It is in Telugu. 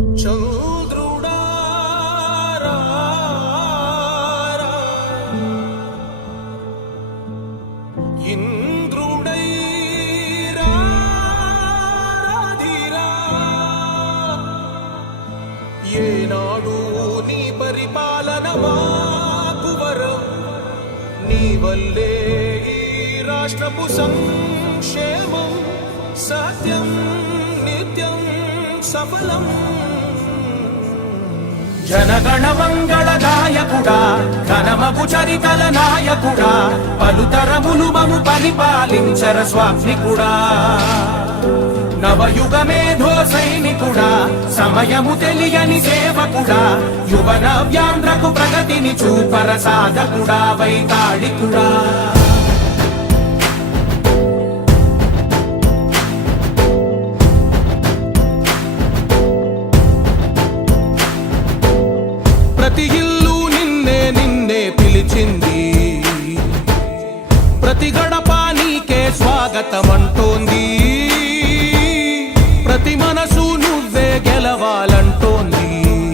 చంద్రుడా ఇంద్రుడై రాధిరా ఏనాడు నీ పరిపాలన మాకు వరం నీ వల్లే ఈ రాష్ట్రపు సంక్షేమం సత్యం నిత్యం సఫలం జనగణ మంగళదాయకుడా ఘనమగు చరితల నాయకుడా పలుతరములు మము పరిపాలించర స్వామికుడా నవయుగ మేధో సైనికుడా సమయము తెలియని సేవకుడా యువన వ్యాంధ్రకు ప్రగతిని చూపర సాధకుడా వైతాళికుడా ప్రతి ఇల్లు నిన్నే నిన్నే పిలిచింది ప్రతి గడప నీకే స్వాగతం అంటోంది